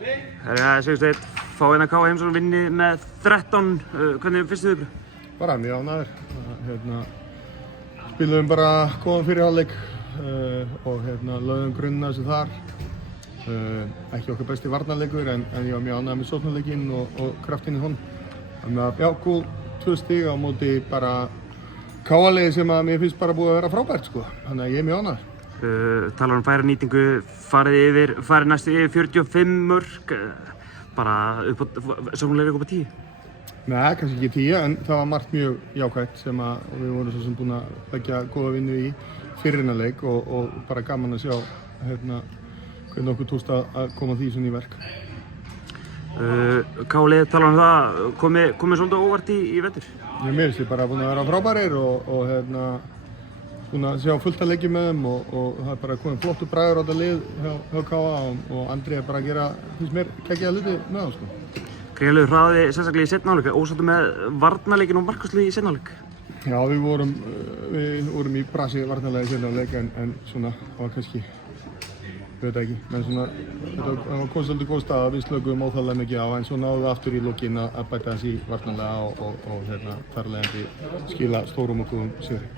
Sigursteinn, fá hérna K.A. Heimsson vinni með 13, hvernig fyrstu viðbrögð? Bara mjög ánægður. Spiluðum bara góðan fyrir hálfleik og lögðum grunninn þessu þar. Ekki okkar besti varnarleikur en ég var mjög ánægður með sóknarleikinn og kraftinn í honum. Þannig að já, góð 2 stig á móti bara K.A.-liði sem að mér finnst bara búið að vera frábært sko. Þannig að ég er mjög ánægður. Talar færanýtingu, farið næstu yfir 45 mörk, bara sóknarleikur upp á 10? Nei, kannski ekki 10 en það var margt mjög jákvætt sem að við vorum svo sem búin að leggja góða vinnu í fyrirreinaleik og bara gaman að sjá hvernig okkur tókst að koma því svona í verk. K.A. talar það, komið svolítið óvart í vetur? Mér finnst þið bara búin að vera frábærir og búin að sjá fullt að leikja með þeim og það er bara komið flottur bragur á þetta lið hjá K.A. og Andri er bara að gera, finnst mér, geggjaða hluti með það sko. Gríðarlegur hraði sérstaklega í seinni hálfleik, ósáttur með varnarleikinn og markvarslu í seinni hálfleik? Já, við vorum í brasi varnarlega í seinni hálfleik en svona, það var kannski, ég veit ekki, menn svona, það var svolítið góð stað að við slökuðum óþarflega mikið á en svo náðum við aftur í lokin að bæta þessi varnarlega og þar af leiðandi skila stórum og góðum sigri.